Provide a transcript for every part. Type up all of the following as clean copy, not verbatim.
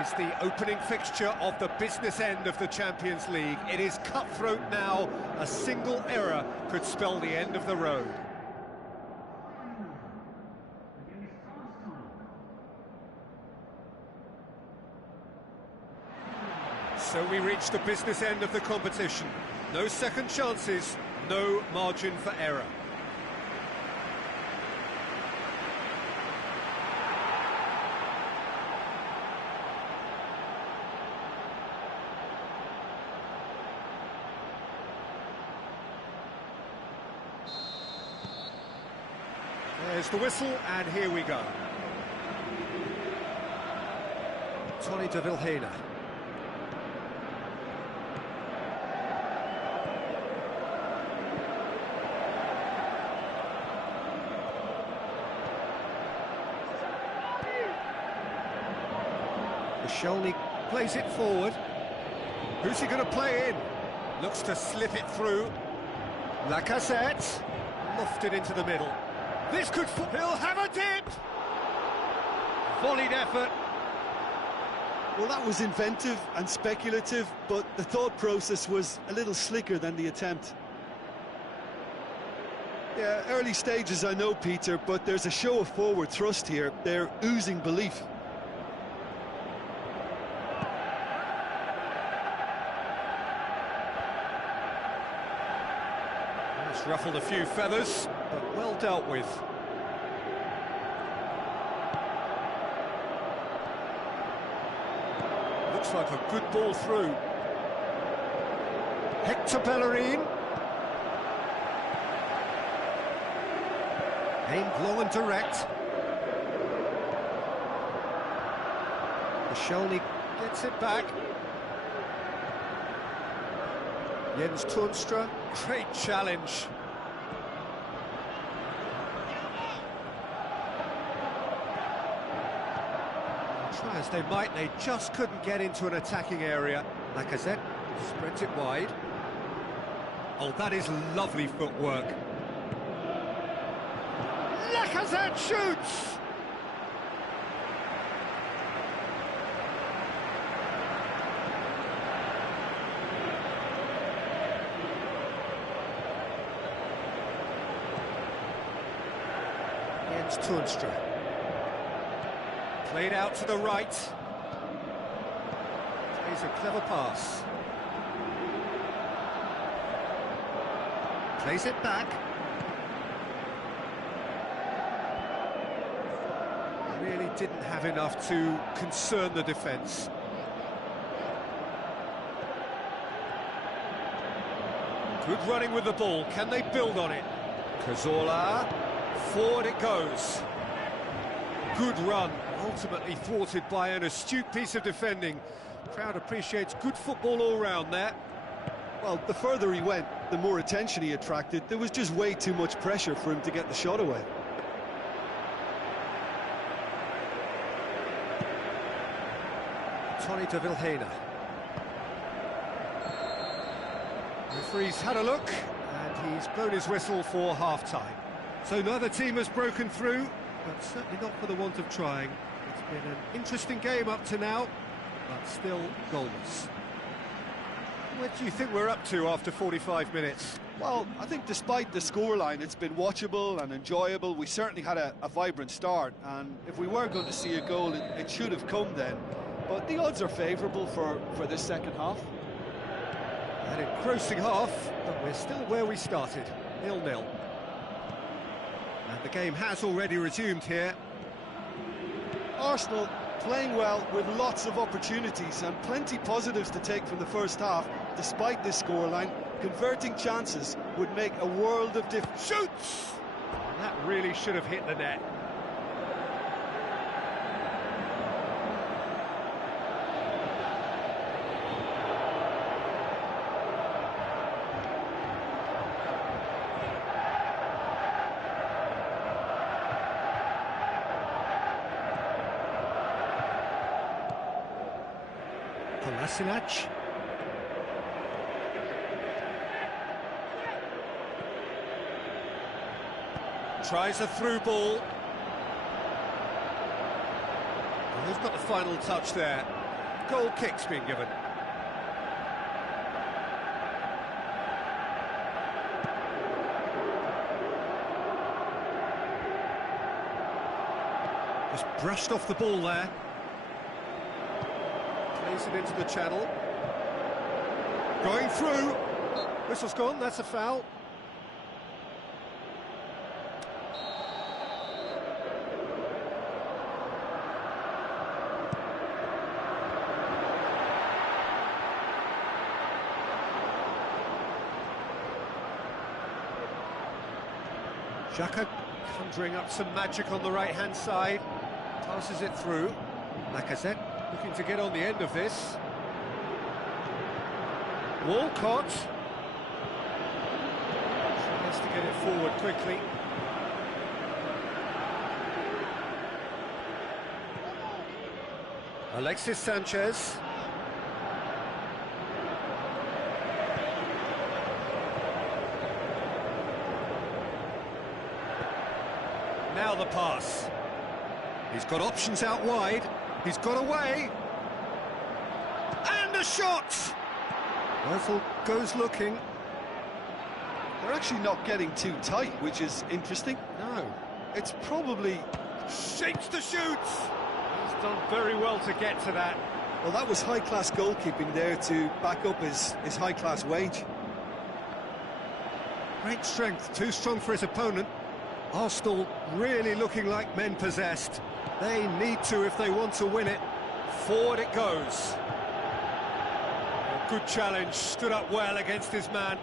Is the opening fixture of the business end of the Champions League. It is cutthroat now. A single error could spell the end of the road. So we reach the business end of the competition. No second chances, no margin for error. There's the whistle, and here we go. Tony de Vilhena. Sholny plays it forward. Who's he going to play in? Looks to slip it through. Lacazette lofted into the middle. This could... He'll have a dip! Volleyed effort. Well, that was inventive and speculative, but the thought process was a little slicker than the attempt. Yeah, early stages, I know, Peter, but there's a show of forward thrust here. They're oozing belief. Ruffled a few feathers, but well dealt with. Looks like a good ball through. Hector Bellerin. Aimed low and direct. Sholny gets it back. Jens Toornstra, great challenge. Try as they might, they just couldn't get into an attacking area. Lacazette spreads it wide. Oh, that is lovely footwork. Lacazette shoots! Toornstra. Played out to the right. Plays a clever pass. Plays it back. Really didn't have enough to concern the defence. Good running with the ball. Can they build on it? Cazorla. Forward it goes. Good run, ultimately thwarted by an astute piece of defending. Crowd appreciates good football all round there. Well, the further he went, the more attention he attracted. There was just way too much pressure for him to get the shot away. Tony de Vilhena. Referee's had a look, and he's blown his whistle for half-time. So neither team has broken through, but certainly not for the want of trying. It's been an interesting game up to now, but still goalless. What do you think we're up to after 45 minutes? Well, I think despite the scoreline, it's been watchable and enjoyable. We certainly had a vibrant start, and if we were going to see a goal, it should have come then. But the odds are favourable for this second half. An engrossing half, but we're still where we started, 0-0. And the game has already resumed here. Arsenal playing well with lots of opportunities and plenty positives to take from the first half. Despite this scoreline, converting chances would make a world of difference. Shoots! That really should have hit the net. Kolasinac. Tries a through ball. Well, who's got the final touch there? goal kick's been given. Just brushed off the ball there. Plays it into the channel. Going through. Whistle's gone, that's a foul. Xhaka conjuring up some magic on the right-hand side. Passes it through. Lacazette looking to get on the end of this. Walcott tries to get it forward quickly. Alexis Sanchez. Now the pass. He's got options out wide. He's got away. And a shot! Rifle goes looking. They're actually not getting too tight, which is interesting. No. It's probably... Shapes to shoot! He's done very well to get to that. Well, that was high-class goalkeeping there to back up his high-class wage. Great strength, too strong for his opponent. Arsenal really looking like men possessed. They need to if they want to win it. Forward it goes. A good challenge, stood up well against his man.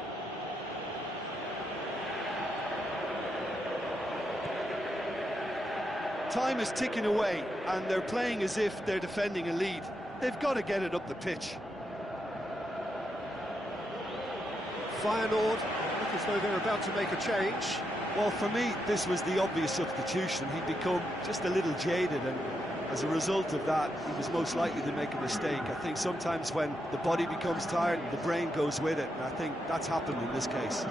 Time is ticking away, and they're playing as if they're defending a lead. They've got to get it up the pitch. Feyenoord look as though they're about to make a change. Well, for me, this was the obvious substitution. He'd become just a little jaded, and as a result of that, he was most likely to make a mistake. I think sometimes when the body becomes tired, the brain goes with it, and I think that's happened in this case.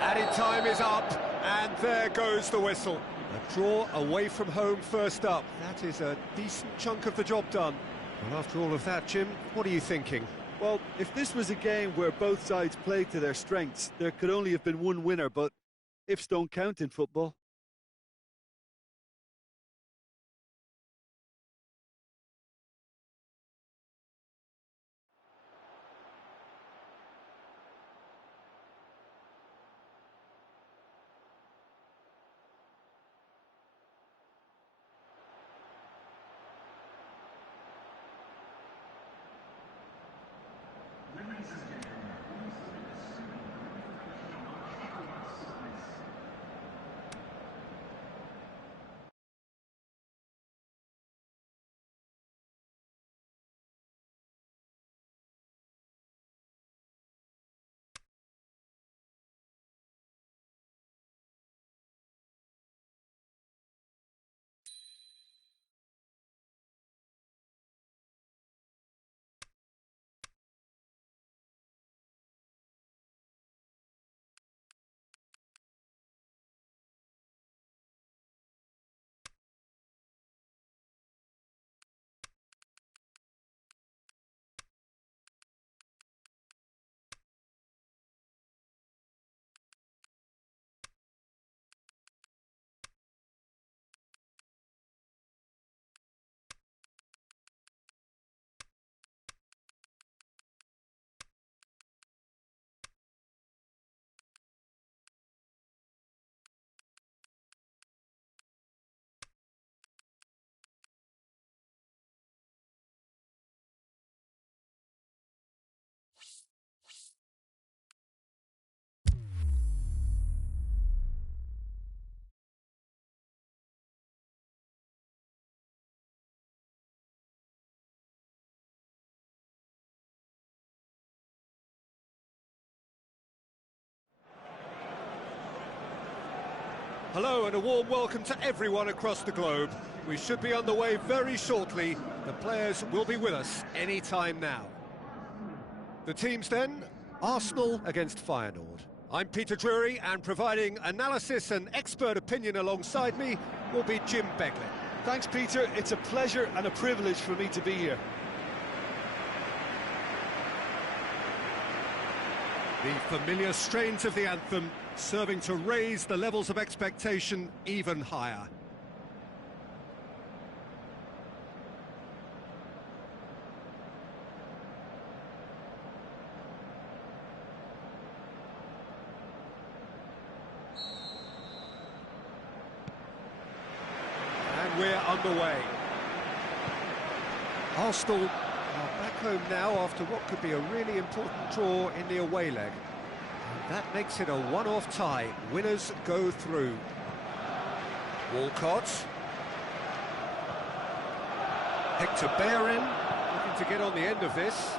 Added time is up, and there goes the whistle. A draw away from home first up. That is a decent chunk of the job done. Well, after all of that, Jim, what are you thinking? Well, if this was a game where both sides played to their strengths, there could only have been one winner, but ifs don't count in football. Hello and a warm welcome to everyone across the globe. We should be on the way very shortly. The players will be with us any time now. The teams then, Arsenal against Feyenoord. I'm Peter Drury, and providing analysis and expert opinion alongside me will be Jim Beglin. Thanks, Peter. It's a pleasure and a privilege for me to be here. The familiar strains of the anthem serving to raise the levels of expectation even higher. And we're underway. Arsenal are back home now after what could be a really important draw in the away leg. And that makes it a one-off tie. Winners go through. Walcott. Hector Bellerin looking to get on the end of this.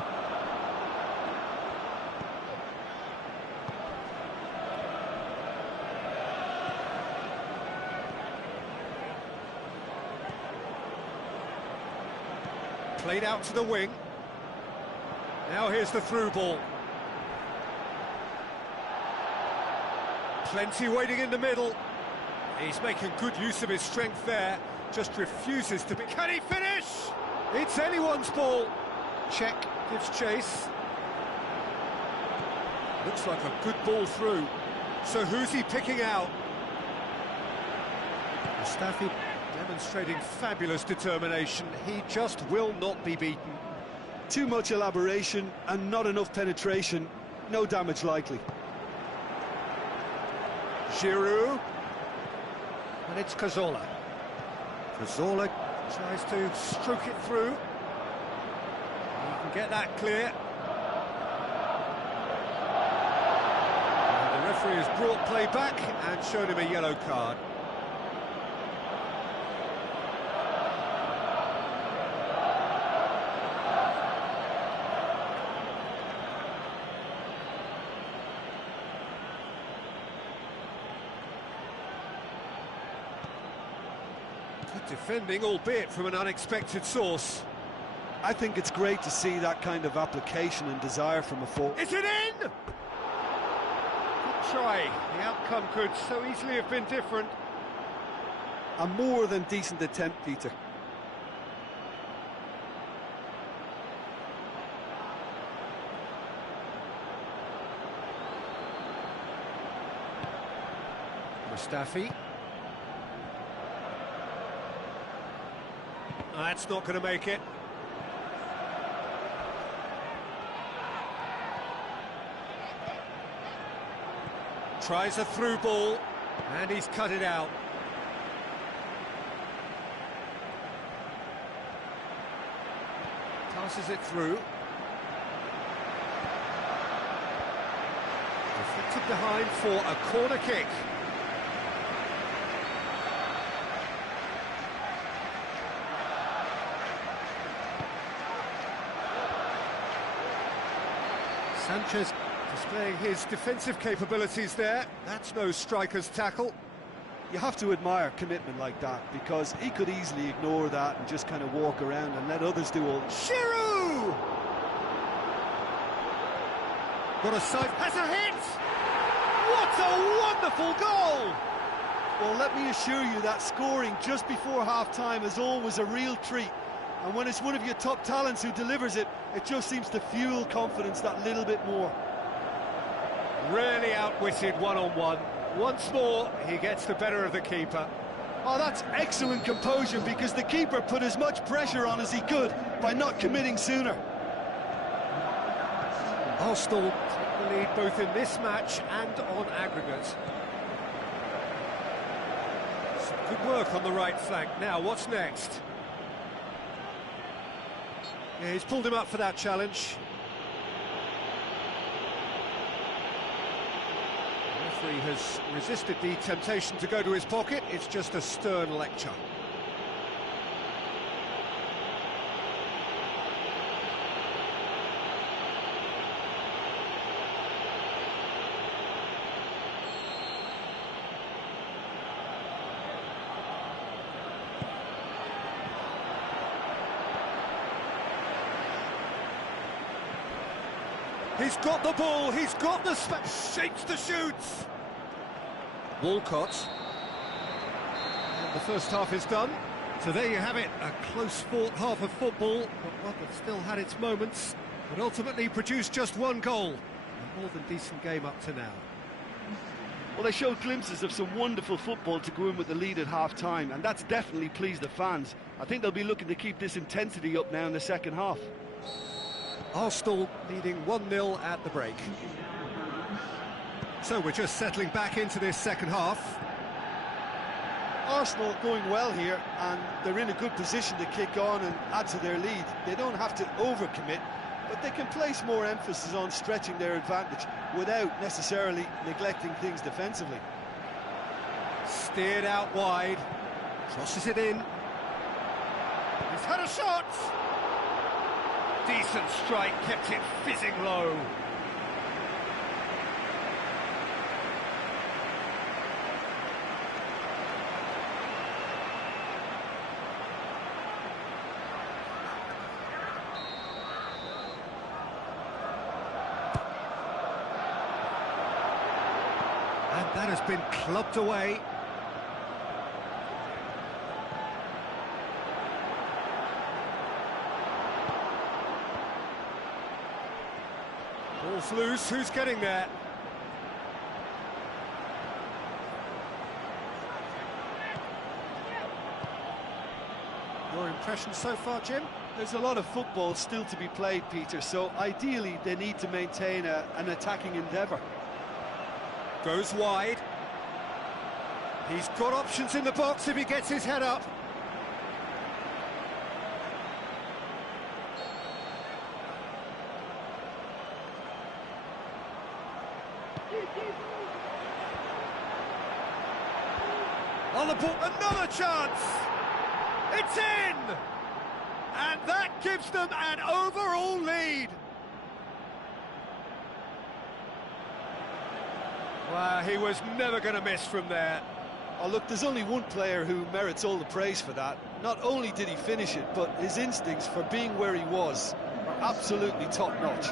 Played out to the wing. Now here's the through ball. Plenty waiting in the middle. He's making good use of his strength there. Just refuses to be... Can he finish? It's anyone's ball. Check gives chase. Looks like a good ball through. So who's he picking out? Mustafi demonstrating fabulous determination. He just will not be beaten. Too much elaboration and not enough penetration. No damage likely. Giroud. And it's Cazorla. Cazorla tries to stroke it through. He can get that clear. And the referee has brought play back and shown him a yellow card. Good defending, albeit from an unexpected source. I think it's great to see that kind of application and desire from a forward. Is it in? Good try. The outcome could so easily have been different. A more than decent attempt, Peter. Mustafi. That's not going to make it. Tries a through ball, and he's cut it out. Passes it through. Deflected behind for a corner kick. Sanchez displaying his defensive capabilities there. That's no striker's tackle. You have to admire commitment like that, because he could easily ignore that and just kind of walk around and let others do all. Giroud! Got a sight, has a hit! What a wonderful goal! Well, let me assure you that scoring just before half-time is always a real treat. And when it's one of your top talents who delivers it, it just seems to fuel confidence that little bit more. Really outwitted one-on-one. Once more, he gets the better of the keeper. Oh, that's excellent composure, because the keeper put as much pressure on as he could by not committing sooner. Arsenal take the lead both in this match and on aggregate. Some good work on the right flank. Now, what's next? Yeah, he's pulled him up for that challenge. The referee has resisted the temptation to go to his pocket. It's just a stern lecture. He's got the ball, he's got the space, shapes the shoots. Walcott. And the first half is done. So there you have it, a close-fought half of football, but one that still had its moments, but ultimately produced just one goal. A more than decent game up to now. Well, they showed glimpses of some wonderful football to go in with the lead at half-time, and that's definitely pleased the fans. I think they'll be looking to keep this intensity up now in the second half. Arsenal leading 1-0 at the break. So we're just settling back into this second half. Arsenal going well here, and they're in a good position to kick on and add to their lead. They don't have to overcommit, but they can place more emphasis on stretching their advantage without necessarily neglecting things defensively. Steered out wide, crosses it in. He's had a shot! Decent strike, kept it fizzing low. And that has been clubbed away. Ball's loose, who's getting there? Your impression so far, Jim? There's a lot of football still to be played, Peter, so ideally they need to maintain an attacking endeavour. Goes wide. He's got options in the box if he gets his head up. On the ball, another chance! It's in! And that gives them an overall lead. Well, he was never going to miss from there. Oh, look, there's only one player who merits all the praise for that. Not only did he finish it, but his instincts for being where he was are absolutely top-notch.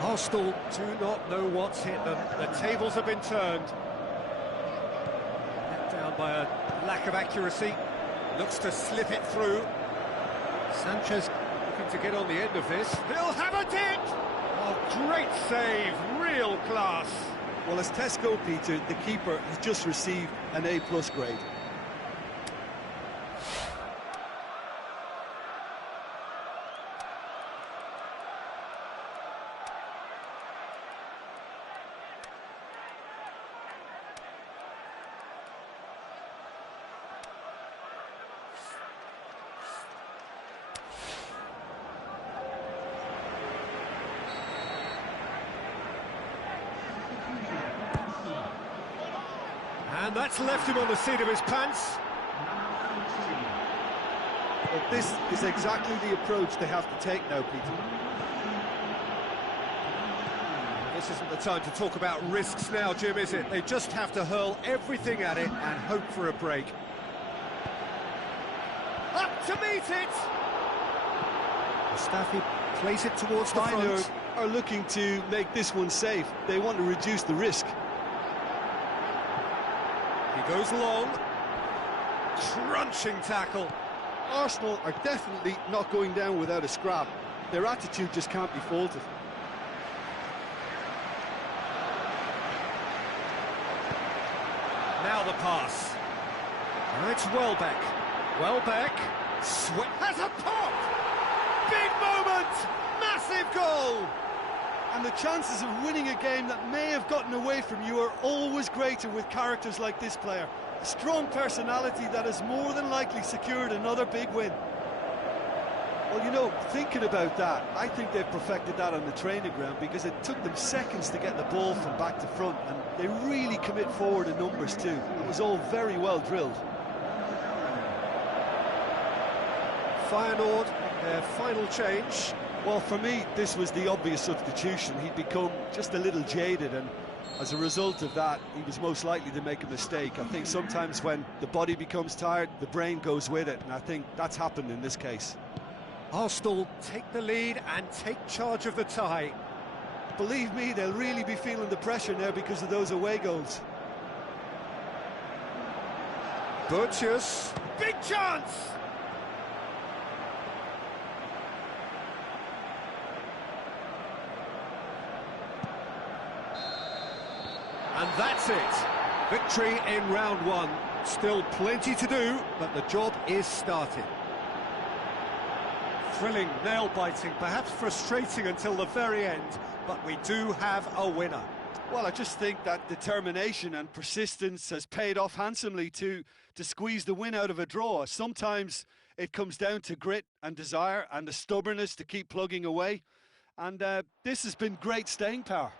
Arsenal do not know what's hit them. The tables have been turned. Let down by a lack of accuracy. Looks to slip it through. Sanchez looking to get on the end of this. He'll have a dip! Oh, great save, real class. Well, as Tesco, Peter, the keeper has just received an A+ grade. And that's left him on the seat of his pants. But this is exactly the approach they have to take now, Peter. This isn't the time to talk about risks now, Jim, is it? They just have to hurl everything at it and hope for a break. Up to meet it! Mustafi plays it towards the front. Are looking to make this one safe. They want to reduce the risk. He goes long. Crunching tackle. Arsenal are definitely not going down without a scrap. Their attitude just can't be faulted. Now the pass. Now it's Welbeck. Welbeck has a pop! Big moment! Massive goal! And the chances of winning a game that may have gotten away from you are always greater with characters like this player. A strong personality that has more than likely secured another big win. Well, you know, thinking about that, I think they've perfected that on the training ground because it took them seconds to get the ball from back to front, and they really commit forward in numbers too. It was all very well drilled. Feyenoord, their final change. Well, for me, this was the obvious substitution. He'd become just a little jaded, and as a result of that, he was most likely to make a mistake. I think sometimes when the body becomes tired, the brain goes with it, and I think that's happened in this case. Arsenal take the lead and take charge of the tie. Believe me, they'll really be feeling the pressure now because of those away goals. Butchers, big chance! And that's it. Victory in round one. Still plenty to do, but the job is started. Thrilling, nail-biting, perhaps frustrating until the very end, but we do have a winner. Well, I just think that determination and persistence has paid off handsomely to squeeze the win out of a draw. Sometimes it comes down to grit and desire and the stubbornness to keep plugging away. And this has been great staying power.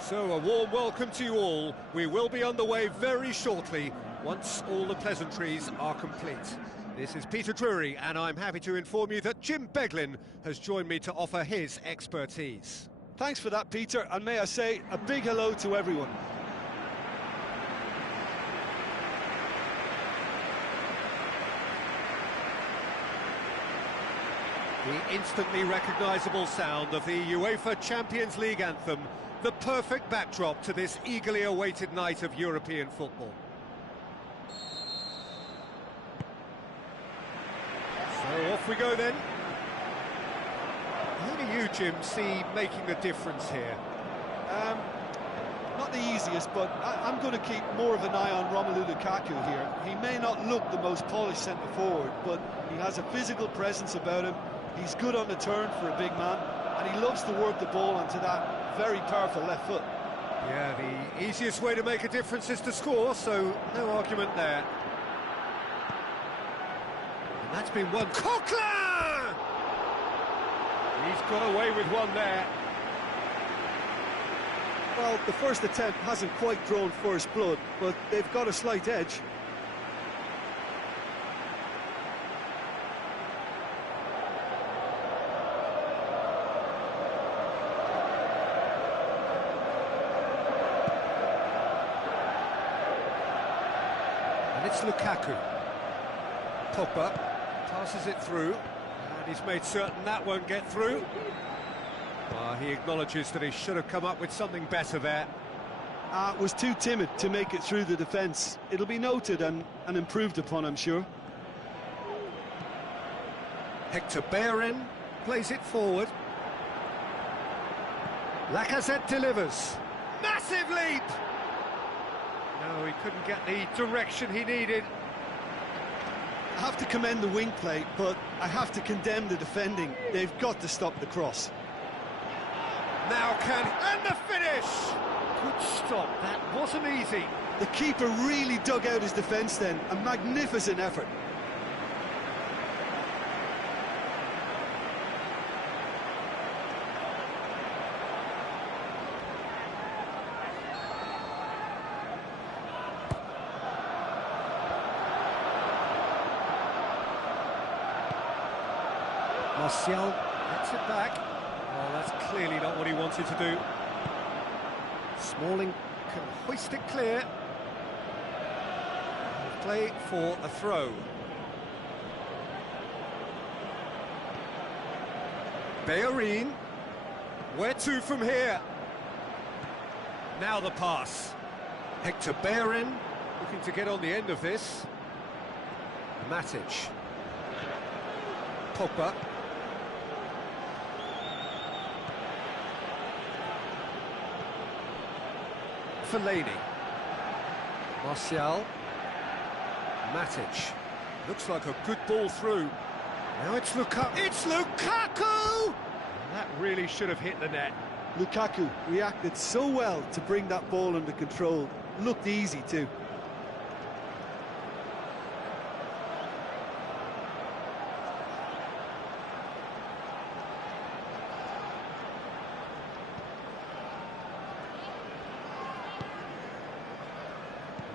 So a warm welcome to you all. We will be on the way very shortly, once all the pleasantries are complete. This is Peter Drury, and I'm happy to inform you that Jim Beglin has joined me to offer his expertise. Thanks for that, Peter, and may I say a big hello to everyone. The instantly recognisable sound of the UEFA Champions League anthem, the perfect backdrop to this eagerly awaited night of European football. So off we go then. Who do you, Jim, see making the difference here? Not the easiest, but I'm going to keep more of an eye on Romelu Lukaku here. He may not look the most polished centre-forward, but he has a physical presence about him. He's good on the turn for a big man, and he loves to work the ball onto that very powerful left foot. Yeah, the easiest way to make a difference is to score, so no argument there. And that's been one. Coquelin! He's got away with one there. Well, the first attempt hasn't quite drawn first blood, but they've got a slight edge. And it's Lukaku. Pogba. Passes it through, and he's made certain that won't get through. He acknowledges that he should have come up with something better there. Was too timid to make it through the defence. It'll be noted and improved upon, I'm sure. Hector Bellerin plays it forward. Lacazette delivers. Massive leap! No, he couldn't get the direction he needed. I have to commend the wing play, but I have to condemn the defending. They've got to stop the cross. Now and the finish! Good stop, that wasn't easy. The keeper really dug out his defence then, a magnificent effort. Martial gets it back. Well, that's clearly not what he wanted to do. Smalling can hoist it clear. Play for a throw. Bellerin. Where to from here? Now the pass. Hector Bellerin looking to get on the end of this. Matic. Pogba. Fellaini. Martial. Matic. Looks like a good ball through. Now it's Lukaku. It's Lukaku! That really should have hit the net. Lukaku reacted so well to bring that ball under control. Looked easy too.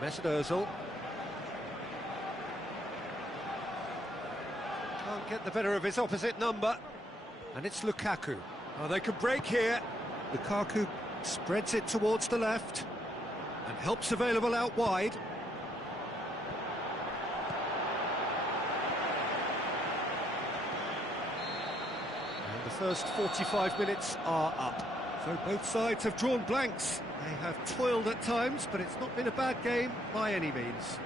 Mesut Ozil. Can't get the better of his opposite number. And it's Lukaku. Oh, they could break here. Lukaku spreads it towards the left. And help's available out wide. And the first 45 minutes are up. So both sides have drawn blanks. They have toiled at times, but it's not been a bad game by any means.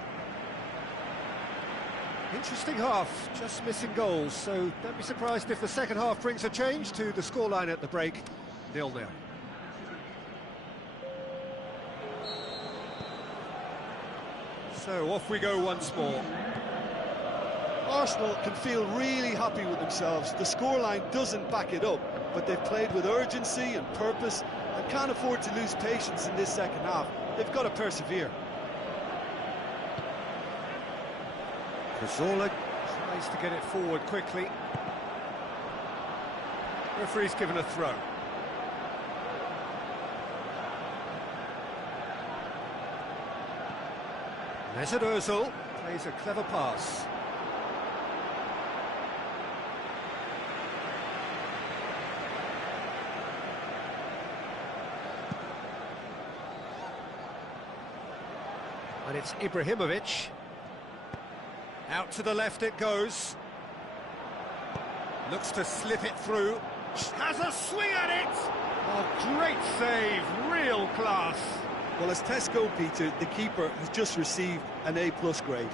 Interesting half, just missing goals, so don't be surprised if the second half brings a change to the scoreline at the break, 0-0. So off we go once more. Arsenal can feel really happy with themselves. The scoreline doesn't back it up, but they've played with urgency and purpose and can't afford to lose patience in this second half. They've got to persevere. Cazorla tries to get it forward quickly. Referee's given a throw. Mesut Ozil plays a clever pass. And it's Ibrahimovic. Out to the left it goes. Looks to slip it through. Has a swing at it! Oh, great save, real class. Well, as tests go, Peter, the keeper has just received an A+ grade.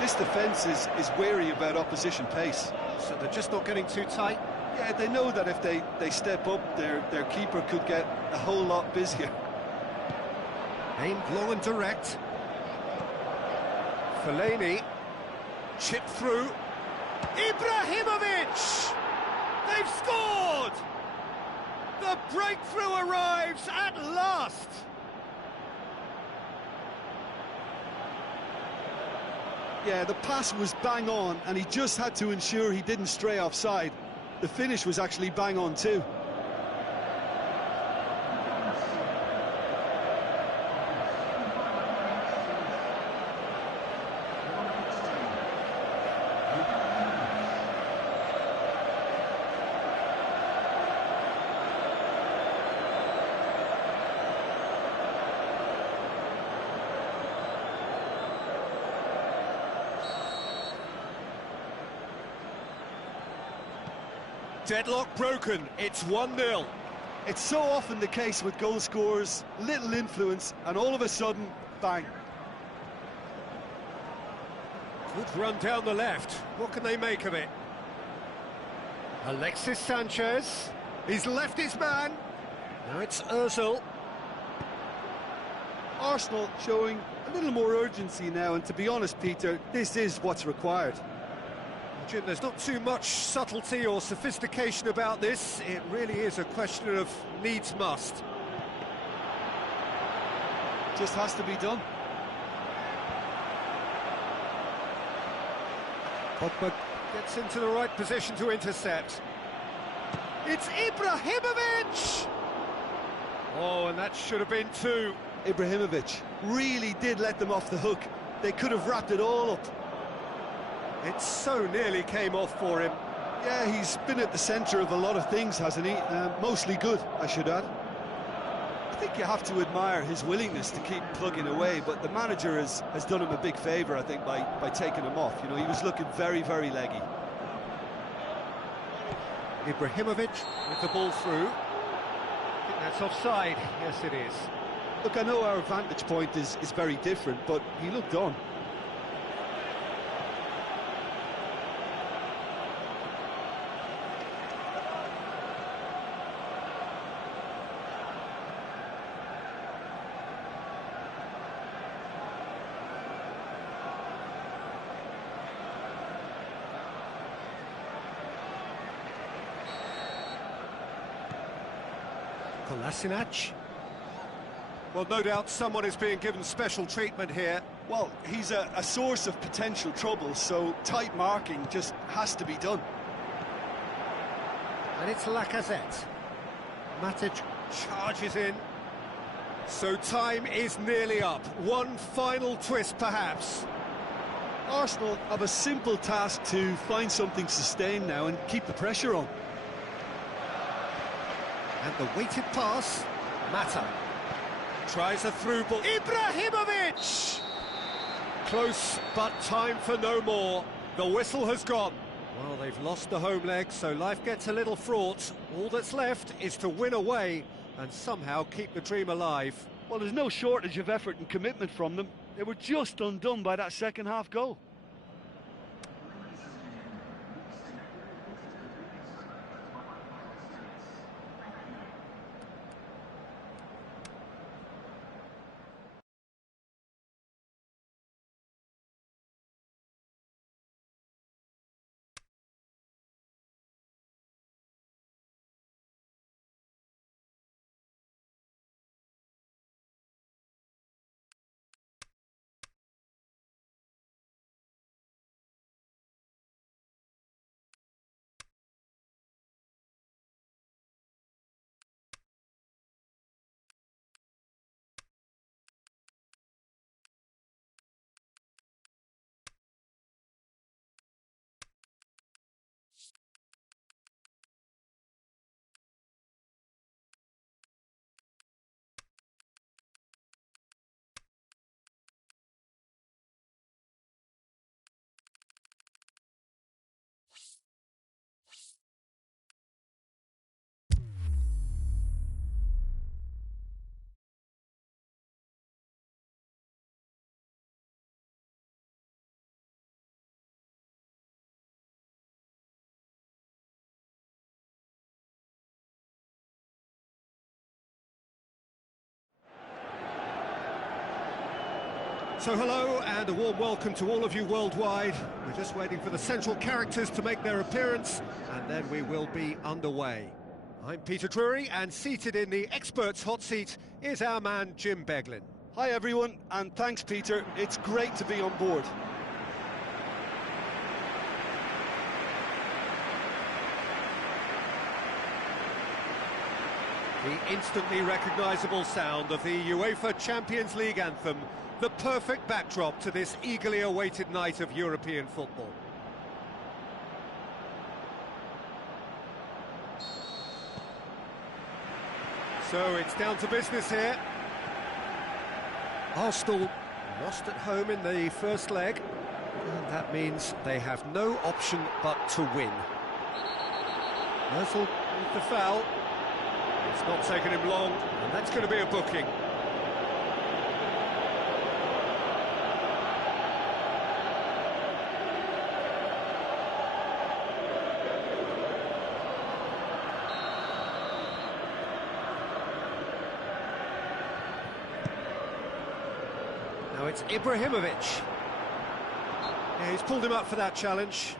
This defence is wary about opposition pace. So they're just not getting too tight? Yeah, they know that if they step up, their keeper could get a whole lot busier. Aimed long and direct. Fellaini. Chip through. Ibrahimovic! They've scored! The breakthrough arrives at last! Yeah, the pass was bang on, and he just had to ensure he didn't stray offside. The finish was actually bang on too. Deadlock broken, it's 1-0. It's so often the case with goal scorers, little influence, and all of a sudden, bang. Good run down the left. What can they make of it? Alexis Sanchez. He's left his man. Now it's Ozil. Arsenal showing a little more urgency now, and to be honest, Peter, this is what's required. Jim, there's not too much subtlety or sophistication about this. It really is a question of needs must. Just has to be done. Pogba gets into the right position to intercept. It's Ibrahimovic! Oh, and that should have been two. Ibrahimovic really did let them off the hook. They could have wrapped it all up. It so nearly came off for him. Yeah, he's been at the centre of a lot of things, hasn't he? Mostly good, I should add. I think you have to admire his willingness to keep plugging away, but the manager has done him a big favour, I think, by taking him off. You know, he was looking very, very leggy. Ibrahimovic with the ball through. I think that's offside. Yes, it is. Look, I know our vantage point is very different, but he looked on. Kolasinac. Well, no doubt someone is being given special treatment here. Well, he's a source of potential trouble, so tight marking just has to be done. And it's Lacazette. Matic charges in. So time is nearly up. One final twist, perhaps. Arsenal have a simple task to find something sustained now and keep the pressure on. And the weighted pass, Mata. Tries a through ball. Ibrahimovic! Close, but time for no more. The whistle has gone. Well, they've lost the home leg, so life gets a little fraught. All that's left is to win away and somehow keep the dream alive. Well, there's no shortage of effort and commitment from them. They were just undone by that second-half goal. So hello and a warm welcome to all of you worldwide. We're just waiting for the central characters to make their appearance and then we will be underway. I'm Peter Drury and seated in the experts hot seat is our man Jim Beglin. Hi everyone, and thanks Peter, it's great to be on board. The instantly recognisable sound of the UEFA Champions League anthem, the perfect backdrop to this eagerly awaited night of European football. So it's down to business here. Arsenal lost at home in the first leg, and that means they have no option but to win. Ozil with the foul. It's not taken him long, and that's going to be a booking. Now it's Ibrahimovic. Yeah, he's pulled him up for that challenge.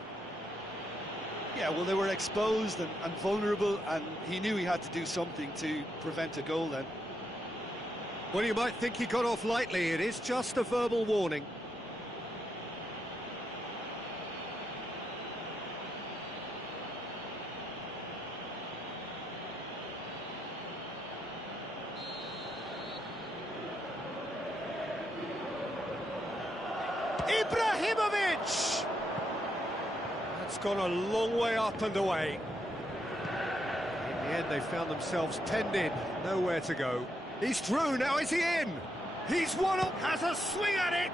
Yeah, well, they were exposed and vulnerable, and he knew he had to do something to prevent a goal then. Well, you might think he got off lightly. It is just a verbal warning. Ibrahimovic! That's gone a long way up and away. In the end, they found themselves penned in, nowhere to go. He's through, now is he in? He's one up, has a swing at it!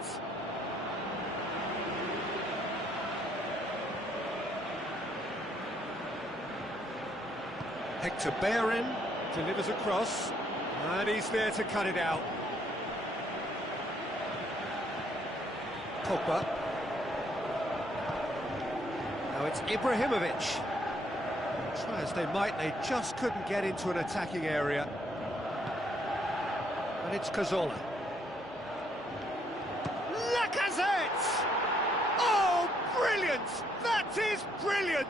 Hector Bellerin delivers across, and he's there to cut it out. Pogba. Now it's Ibrahimovic. Try as they might, they just couldn't get into an attacking area. And it's Cazorla. Lacazette! Oh, brilliant! That is brilliant!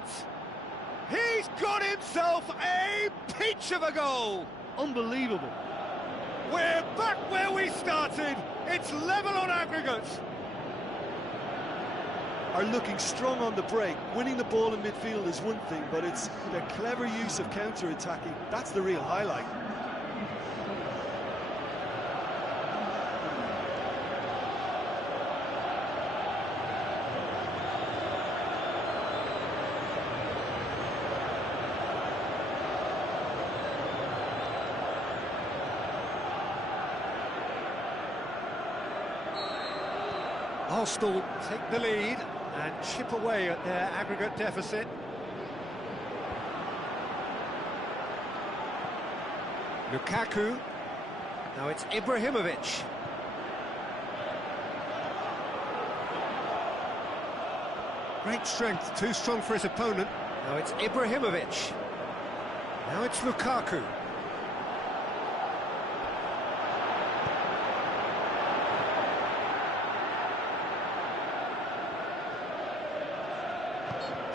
He's got himself a peach of a goal! Unbelievable. We're back where we started. It's level on aggregate. Are looking strong on the break. Winning the ball in midfield is one thing, but it's the clever use of counter-attacking. That's the real highlight. Arsenal take the lead and chip away at their aggregate deficit. Lukaku. Now it's Ibrahimovic. Great strength, too strong for his opponent. Now it's Ibrahimovic. Now it's Lukaku.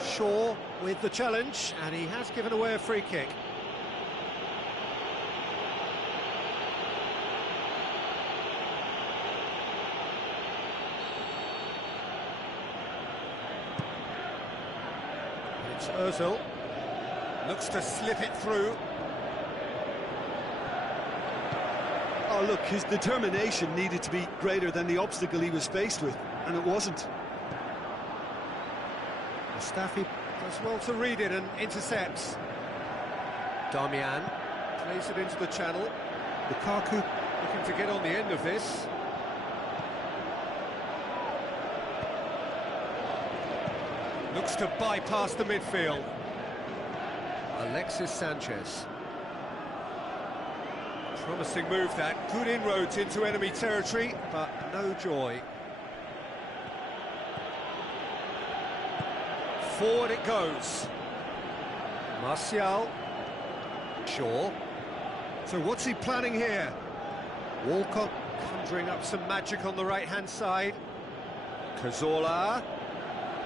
Shaw with the challenge, and he has given away a free kick. It's Ozil. Looks to slip it through. Oh, look, his determination needed to be greater than the obstacle he was faced with, and it wasn't. Mustafi does well to read it and intercepts. Darmian plays it into the channel. Lukaku looking to get on the end of this. Looks to bypass the midfield. Alexis Sanchez. Promising move that. Good inroads into enemy territory, but no joy. Forward it goes. Martial. Shaw. So what's he planning here? Walcott conjuring up some magic on the right-hand side. Cazorla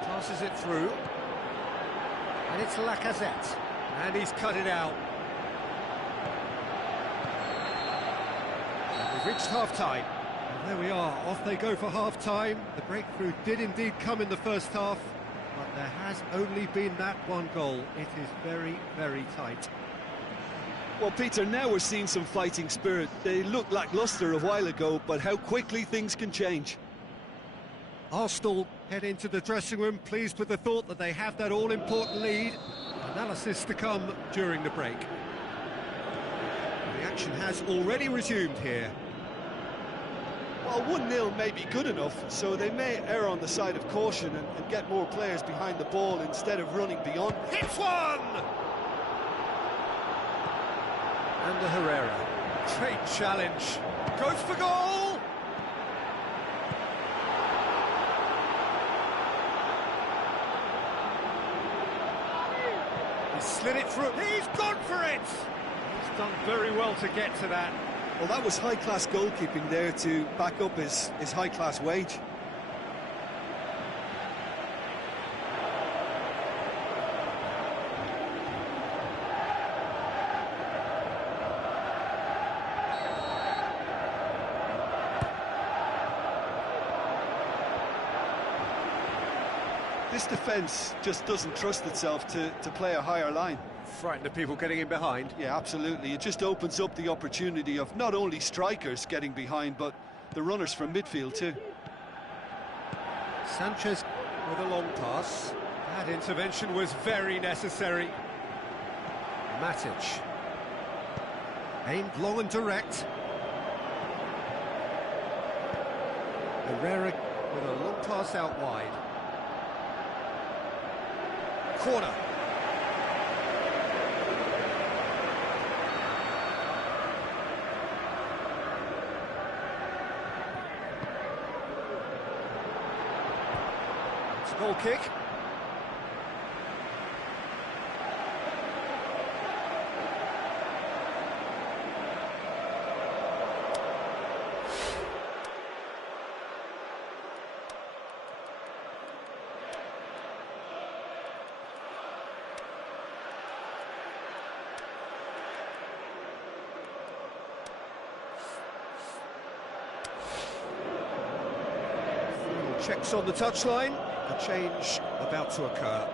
passes it through. And it's Lacazette. And he's cut it out. And we've reached half-time. And there we are, off they go for half-time. The breakthrough did indeed come in the first half. But there has only been that one goal. It is very, very tight. Well, Peter, now we're seeing some fighting spirit. They looked lacklustre a while ago, but how quickly things can change. Arsenal head into the dressing room pleased with the thought that they have that all-important lead. Analysis to come during the break. The action has already resumed here. Well, 1-0 may be good enough, so they may err on the side of caution and get more players behind the ball instead of running beyond. Hits one! Under Herrera. Great challenge. Goes for goal! He slid it through. He's gone for it! He's done very well to get to that. Well, that was high-class goalkeeping there to back up his high-class wage. This defence just doesn't trust itself to play a higher line. Frightened of people getting in behind. Yeah, absolutely. It just opens up the opportunity of not only strikers getting behind, but the runners from midfield too. Sanchez with a long pass. That intervention was very necessary. Matic. Aimed long and direct. Herrera with a long pass out wide. Corner. It's a goal kick. Checks on the touchline, a change about to occur.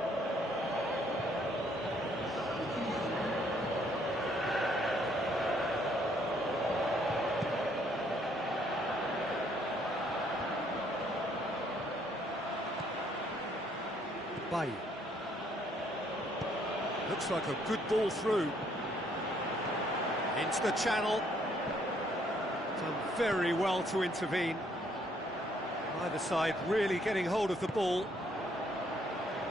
Bay. Looks like a good ball through. Into the channel. Done very well to intervene. Either side really getting hold of the ball.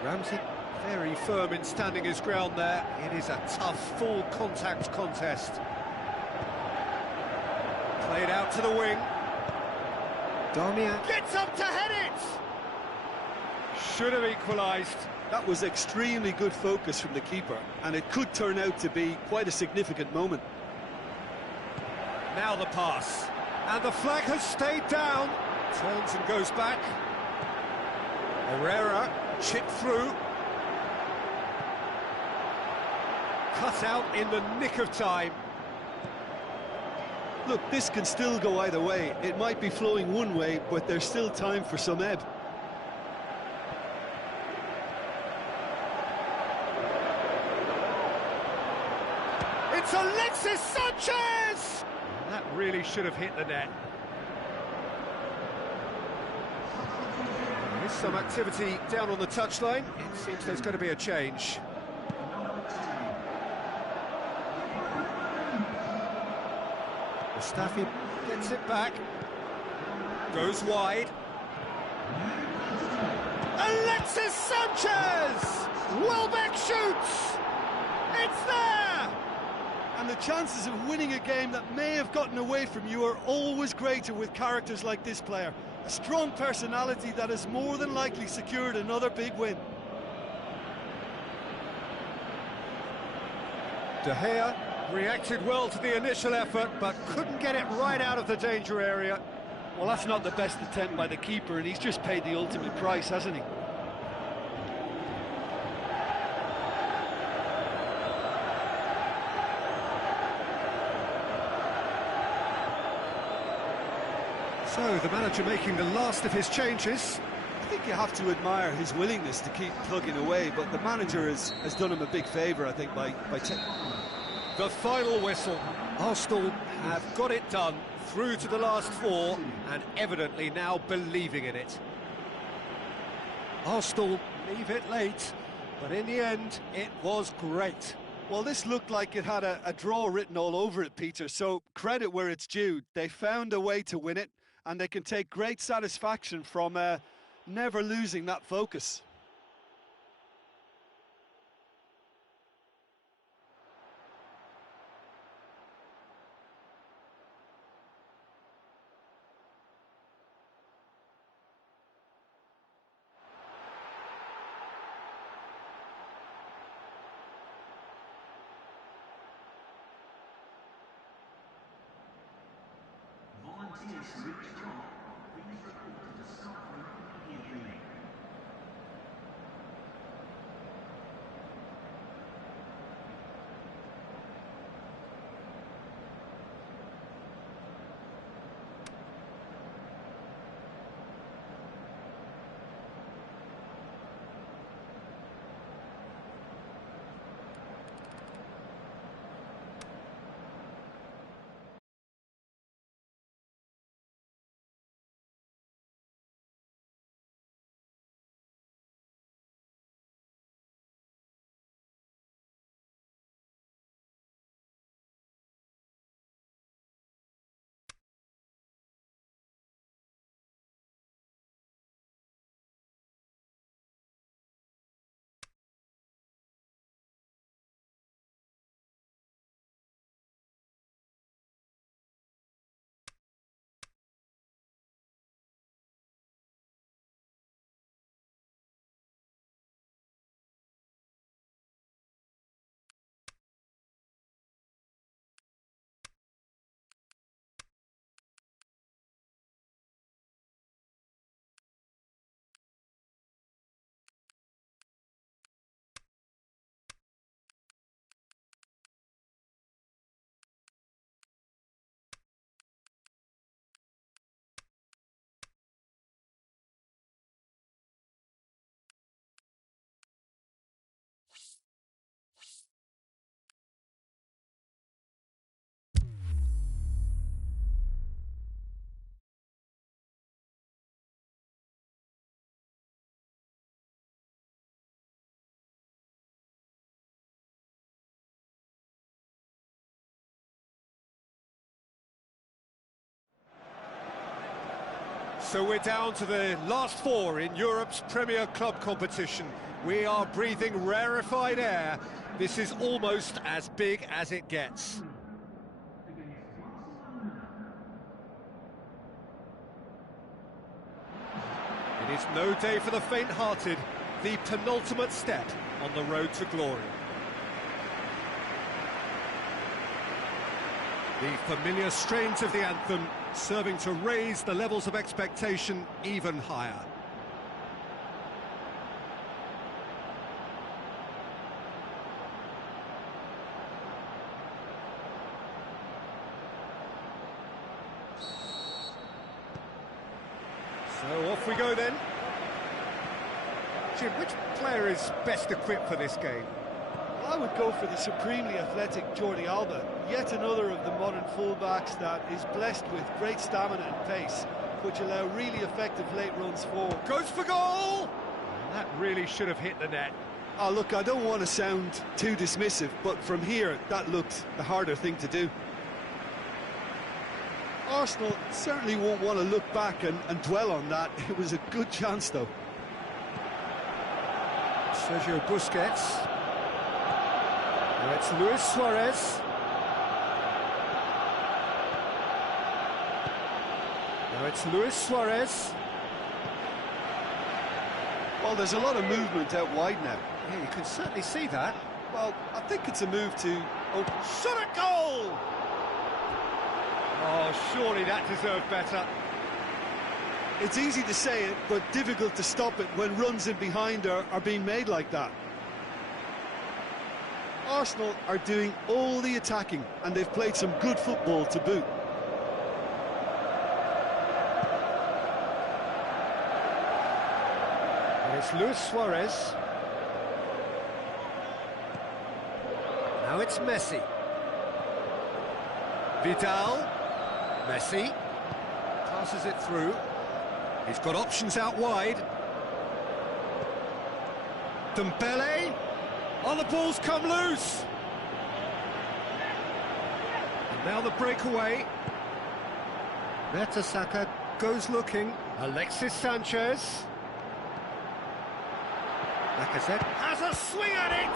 Ramsey very firm in standing his ground there. It is a tough, full contact contest. Played out to the wing. Darmian gets up to head it! Should have equalised. That was extremely good focus from the keeper, and it could turn out to be quite a significant moment. Now the pass. And the flag has stayed down. Turns and goes back. Herrera chipped through. Cut out in the nick of time. Look, this can still go either way. It might be flowing one way, but there's still time for some ebb. It's Alexis Sanchez! That really should have hit the net. There's some activity down on the touchline. It seems there's going to be a change. Mustafi gets it back. Goes wide. Alexis Sanchez! Welbeck shoots! It's there! And the chances of winning a game that may have gotten away from you are always greater with characters like this player. A strong personality that has more than likely secured another big win. De Gea reacted well to the initial effort, but couldn't get it right out of the danger area. Well, that's not the best attempt by the keeper, and he's just paid the ultimate price, hasn't he? So, the manager making the last of his changes. I think you have to admire his willingness to keep plugging away, but the manager has done him a big favour, I think, by The final whistle. Arsenal have got it done, through to the last four, and evidently now believing in it. Arsenal leave it late, but in the end, it was great. Well, this looked like it had a draw written all over it, Peter, so credit where it's due. They found a way to win it, and they can take great satisfaction from never losing that focus. So we're down to the last four in Europe's Premier Club competition. We are breathing rarefied air. This is almost as big as it gets. It is no day for the faint-hearted, the penultimate step on the road to glory. The familiar strains of the anthem serving to raise the levels of expectation even higher. So off we go then. Jim, which player is best equipped for this game? I would go for the supremely athletic Jordi Alba, yet another of the modern fullbacks that is blessed with great stamina and pace, which allow really effective late runs forward. Goes for goal! And that really should have hit the net. Oh, look, I don't want to sound too dismissive, but from here, that looked the harder thing to do. Arsenal certainly won't want to look back and dwell on that. It was a good chance, though. Sergio Busquets. Now it's Luis Suarez. Now it's Luis Suarez. Well, there's a lot of movement out wide now. Yeah, you can certainly see that. Well, I think it's a move to open. Shot at goal! Oh, surely that deserved better. It's easy to say it, but difficult to stop it when runs in behind are being made like that. Arsenal are doing all the attacking, and they've played some good football to boot. And it's Luis Suarez. Now it's Messi. Vidal. Messi. Passes it through. He's got options out wide. Dembele. Oh, the ball's come loose. And now the breakaway. Mertesacker goes looking. Alexis Sanchez. Lacazette has a swing at it.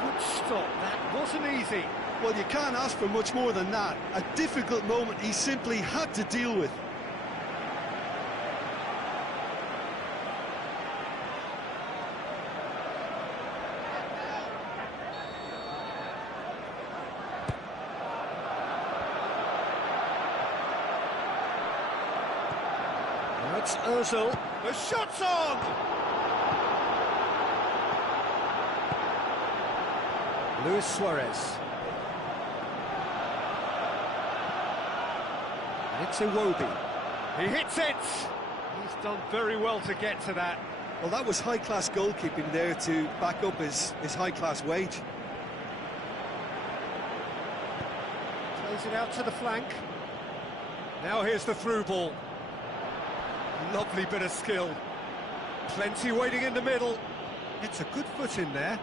Good stop. That wasn't easy. Well, you can't ask for much more than that. A difficult moment he simply had to deal with. It's Ozil. The shot's on! Luis Suarez. And it's Iwobi. He hits it! He's done very well to get to that. Well, that was high-class goalkeeping there to back up his high-class wage. Plays it out to the flank. Now here's the through ball. Lovely bit of skill. Plenty waiting in the middle. It's a good foot in there.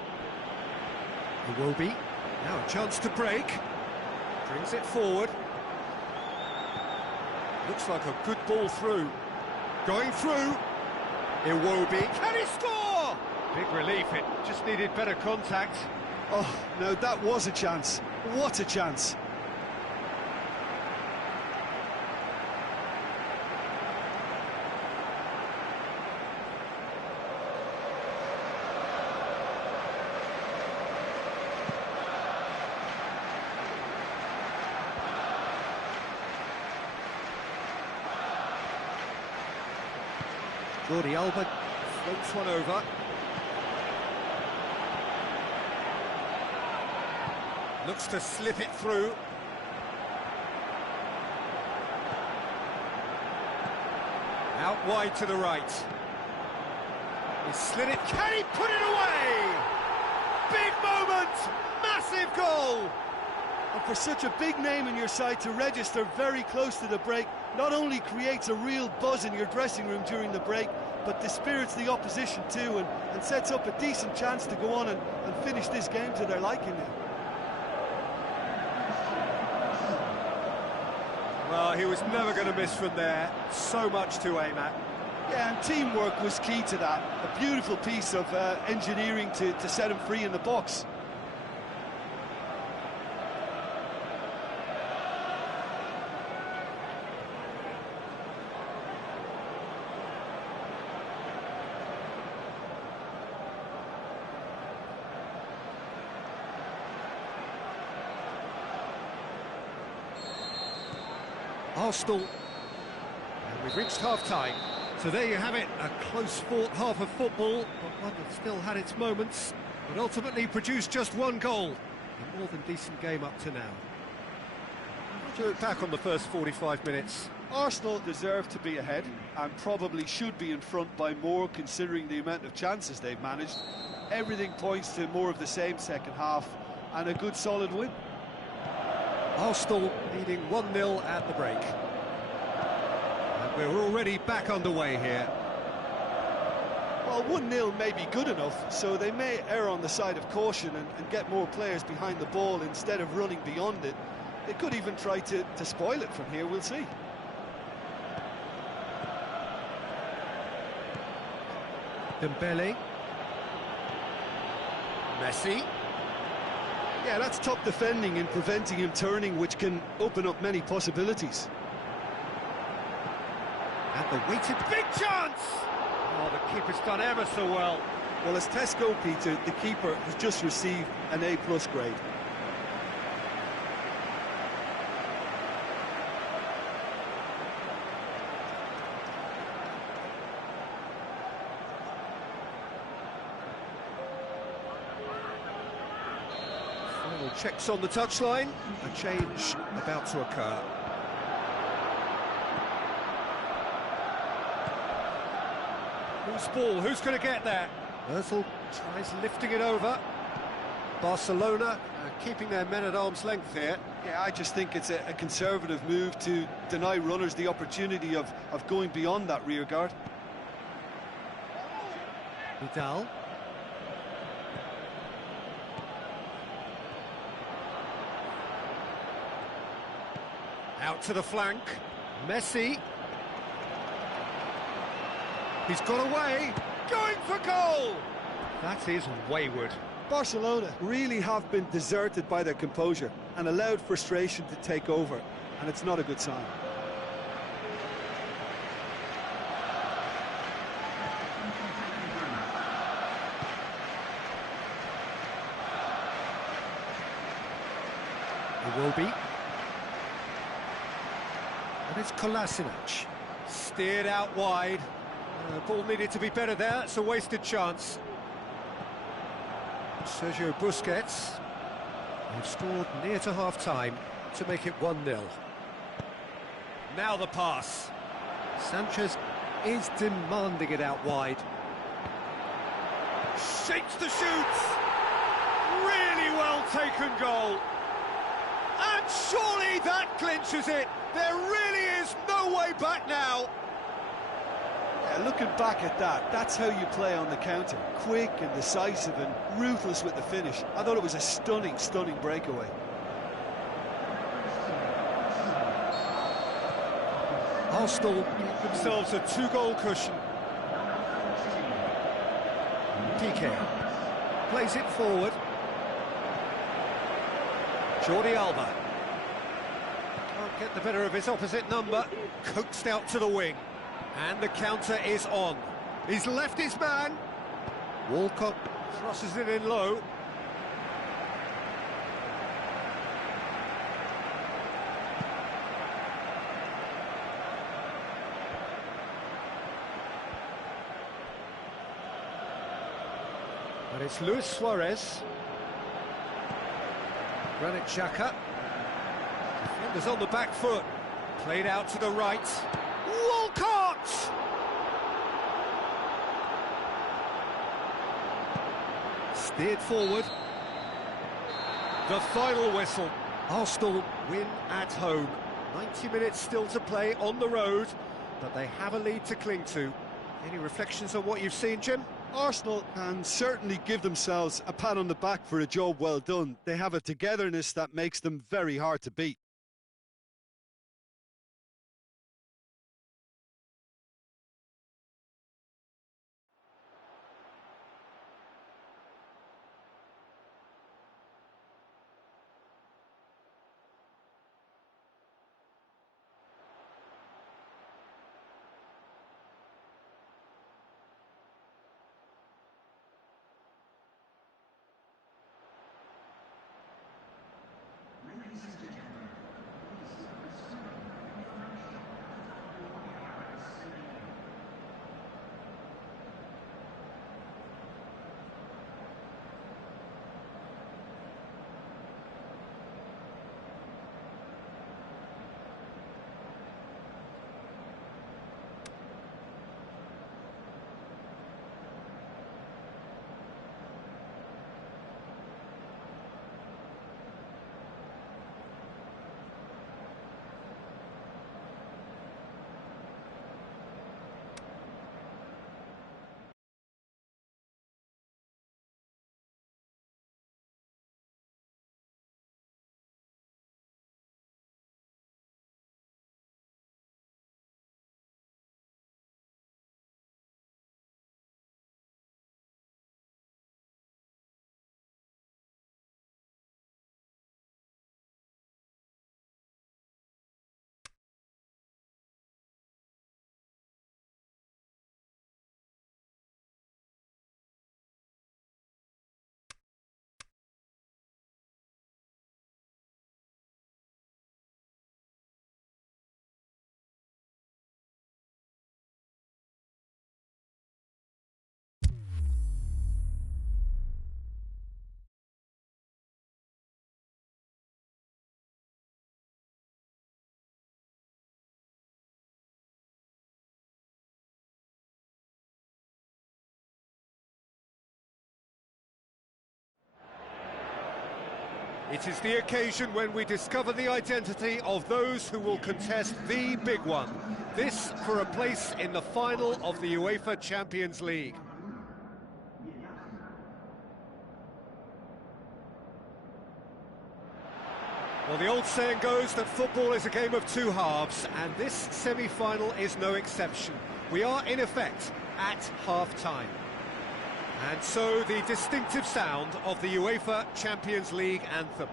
Iwobi. Now a chance to break. Brings it forward. Looks like a good ball through. Going through. Iwobi. Can he score? Big relief. It just needed better contact. Oh, no, that was a chance. What a chance. Jordi Alba floats one over. Looks to slip it through. Out wide to the right. He slid it. Can he put it away? Big moment! Massive goal! And for such a big name in your side to register very close to the break, not only creates a real buzz in your dressing room during the break, but dispirits the opposition too, and sets up a decent chance to go on and finish this game to their liking now. Well, he was never going to miss from there. So much to aim at. Yeah, and teamwork was key to that. A beautiful piece of engineering to set him free in the box. Arsenal, and we've reached half-time. So there you have it, a close-fought half of football, but one that still had its moments, but ultimately produced just one goal. A more than decent game up to now. What do you look back on the first 45 minutes? Arsenal deserve to be ahead, and probably should be in front by more, considering the amount of chances they've managed. Everything points to more of the same second half, and a good solid win. Arsenal leading 1-0 at the break. And we're already back underway here. Well, 1-0 may be good enough, so they may err on the side of caution and get more players behind the ball instead of running beyond it. They could even try to spoil it from here, we'll see. Dembele. Messi. Yeah, that's top defending and preventing him turning, which can open up many possibilities. And the weighted big chance! Oh, the keeper's done ever so well. Well, as test goalkeeper, the keeper has just received an A+ grade. Final checks on the touchline. A change about to occur. Whose ball? Who's going to get there? Ozil tries lifting it over. Barcelona keeping their men at arm's length here. Yeah, I just think it's a conservative move to deny runners the opportunity of going beyond that rear guard. Vidal. Out to the flank. Messi. He's got away. Going for goal. That is wayward. Barcelona really have been deserted by their composure and allowed frustration to take over, and it's not a good sign. It will be. And it's Kolasinac. Steered out wide. Ball needed to be better there. It's a wasted chance. Sergio Busquets. They've scored near to half-time to make it 1-0. Now the pass. Sanchez is demanding it out wide. Shapes the shoot. Really well taken goal. And surely that clinches it. There really is no way back now. Yeah, looking back at that, that's how you play on the counter. Quick and decisive and ruthless with the finish. I thought it was a stunning, stunning breakaway. Arsenal themselves a 2-goal cushion. PK plays it forward. Jordi Alba can't get the better of his opposite number. Coaxed out to the wing. And the counter is on. He's left his man. Walcott crosses it in low. And it's Luis Suarez. Granit Xhaka. Defenders on the back foot. Played out to the right. Walcott! Steered forward. The final whistle. Arsenal win at home. 90 minutes still to play on the road, but they have a lead to cling to. Any reflections on what you've seen, Jim? Arsenal can certainly give themselves a pat on the back for a job well done. They have a togetherness that makes them very hard to beat. It is the occasion when we discover the identity of those who will contest the big one. This for a place in the final of the UEFA Champions League. Well, the old saying goes that football is a game of two halves, and this semi-final is no exception. We are, in effect, at half-time. And so, the distinctive sound of the UEFA Champions League anthem.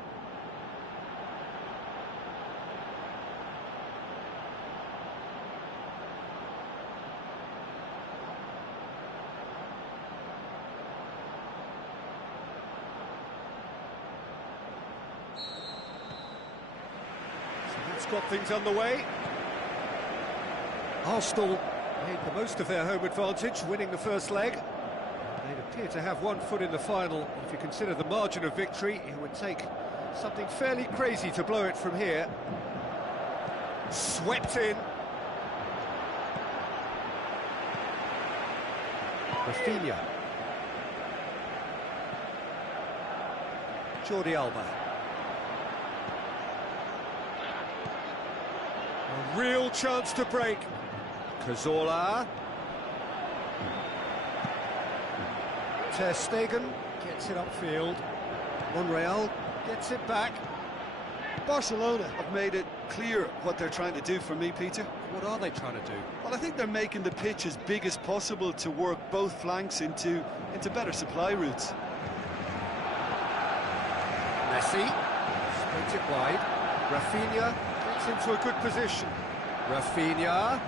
So that's got things underway. Arsenal made the most of their home advantage, winning the first leg. They'd appear to have one foot in the final. If you consider the margin of victory, it would take something fairly crazy to blow it from here. Swept in. Rafinha. Jordi Alba. A real chance to break. Cazorla. Ter Stegen gets it upfield. Monreal gets it back. Barcelona have made it clear what they're trying to do for me, Peter. What are they trying to do? Well, I think they're making the pitch as big as possible to work both flanks into better supply routes. Messi splits it wide. Rafinha gets into a good position. Rafinha.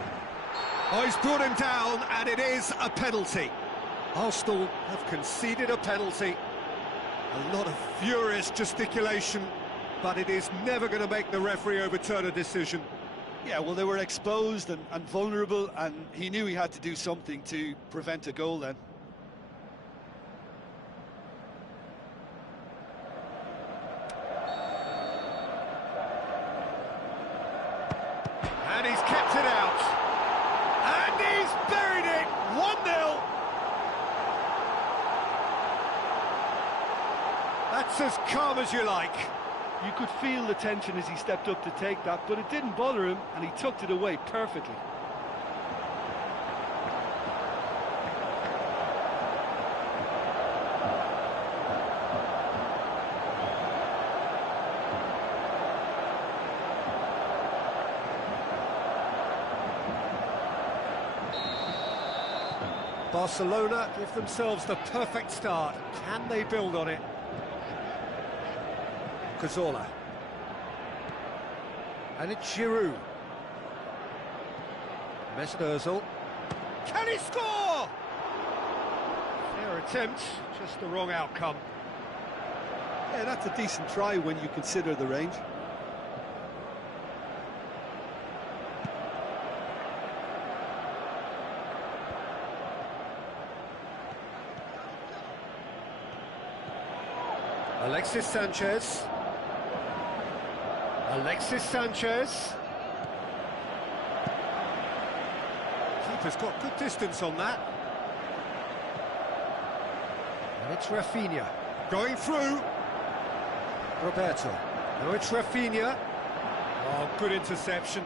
Oh, he's brought him down, and it is a penalty. Arsenal have conceded a penalty. A lot of furious gesticulation, but it is never going to make the referee overturn a decision. Yeah, well, they were exposed and vulnerable, and he knew he had to do something to prevent a goal then. And he's kept it out. And he's buried it. 1-0. That's as calm as you like. You could feel the tension as he stepped up to take that, but it didn't bother him, and he tucked it away perfectly. Barcelona give themselves the perfect start. Can they build on it? Cazorla. And it's Giroud. Mesut Ozil. Can he score? Fair attempt, just the wrong outcome. Yeah, that's a decent try when you consider the range. Alexis Sanchez. Alexis Sanchez. Keeper's got good distance on that. And it's Rafinha. Going through. Roberto. Now it's Rafinha. Oh, good interception.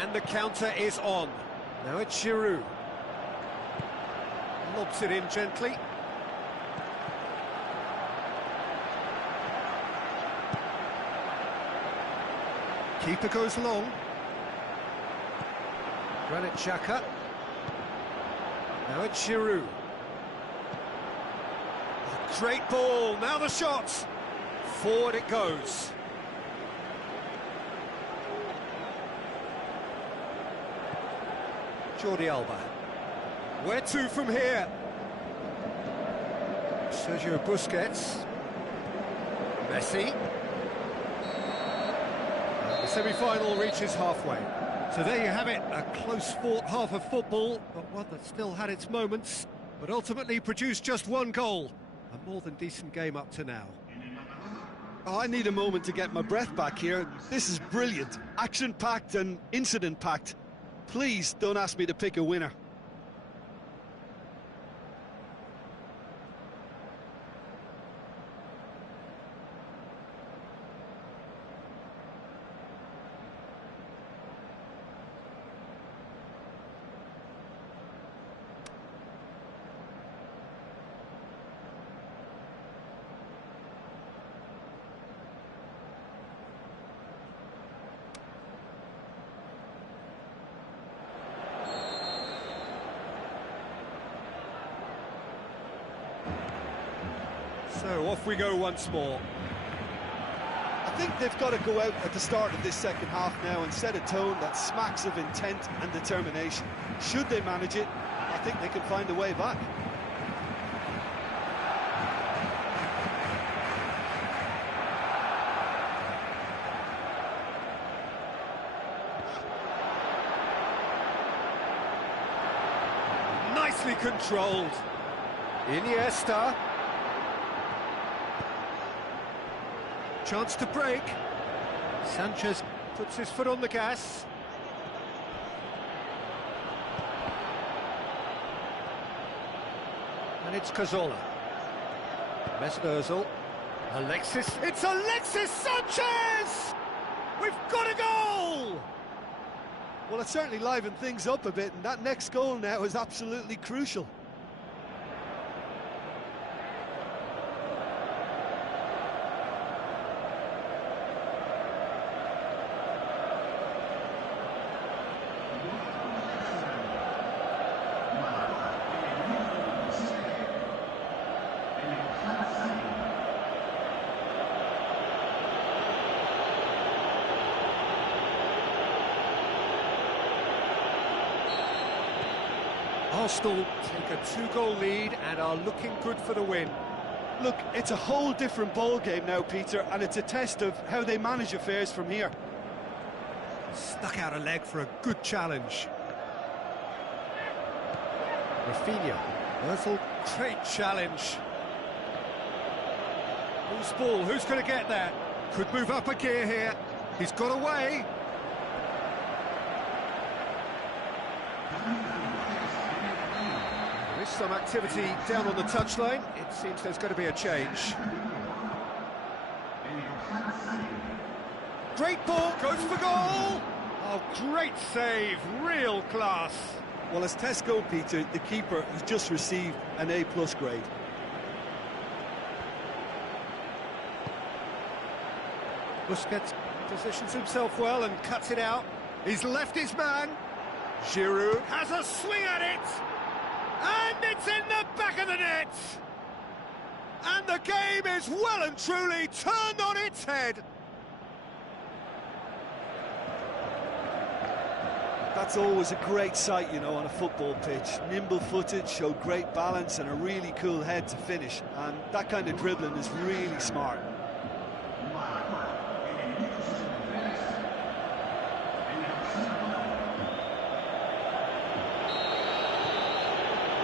And the counter is on. Now it's Giroud. Lobs it in gently. Keeper goes long. Granit Xhaka. Now it's Giroud. A great ball, now the shot. Forward it goes. Jordi Alba. Where to from here? Sergio Busquets. Messi. The semi-final reaches halfway. So there you have it, a close-fought half of football, but one that still had its moments, but ultimately produced just one goal. A more than decent game up to now. Oh, I need a moment to get my breath back here. This is brilliant. Action-packed and incident-packed. Please don't ask me to pick a winner. So off we go once more. I think they've got to go out at the start of this second half now and set a tone that smacks of intent and determination. Should they manage it, I think they can find a way back. nicely controlled. Iniesta. Chance to break. Sanchez puts his foot on the gas. And it's Cazorla. Mesut Ozil. Alexis. It's Alexis Sanchez! We've got a goal! Well, it certainly livened things up a bit, and that next goal now is absolutely crucial. Arsenal take a 2-goal lead and are looking good for the win. Look, it's a whole different ball game now, Peter, and it's a test of how they manage affairs from here. Stuck out a leg for a good challenge. Rafinha. Ozil, great challenge. Loose ball, who's going to get there? Could move up a gear here. He's got away. There is some activity down on the touchline. It seems there's going to be a change. Great ball, goes for goal! Oh, great save, real class. Well, as tests go, Peter, the keeper has just received an A+ grade. Busquets positions himself well and cuts it out. He's left his man. Giroud has a swing at it. And it's in the back of the net. And the game is well and truly turned on its head. That's always a great sight, you know, on a football pitch. Nimble-footed, showed great balance and a really cool head to finish. And that kind of dribbling is really smart.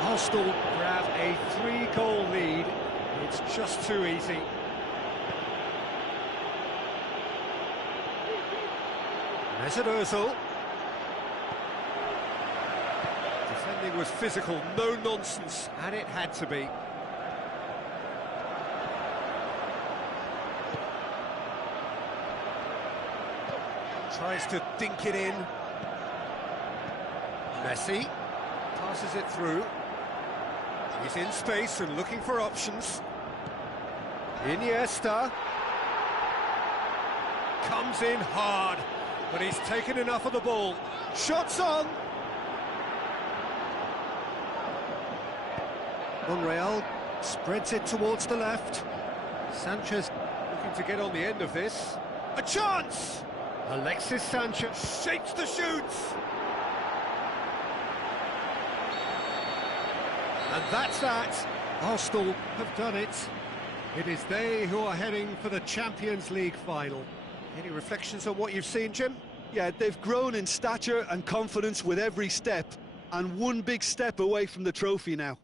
Arsenal grab a 3-goal lead. It's just too easy. Mesut Ozil. Defending was physical, no nonsense, and it had to be. Tries to dink it in. Messi passes it through. He's in space and looking for options. Iniesta comes in hard, but he's taken enough of the ball. Shots on. Monreal spreads it towards the left. Sanchez looking to get on the end of this. A chance! Alexis Sanchez shapes the shoots. And that's that. Arsenal have done it. It is they who are heading for the Champions League final. Any reflections on what you've seen, Jim? Yeah, they've grown in stature and confidence with every step, and one big step away from the trophy now.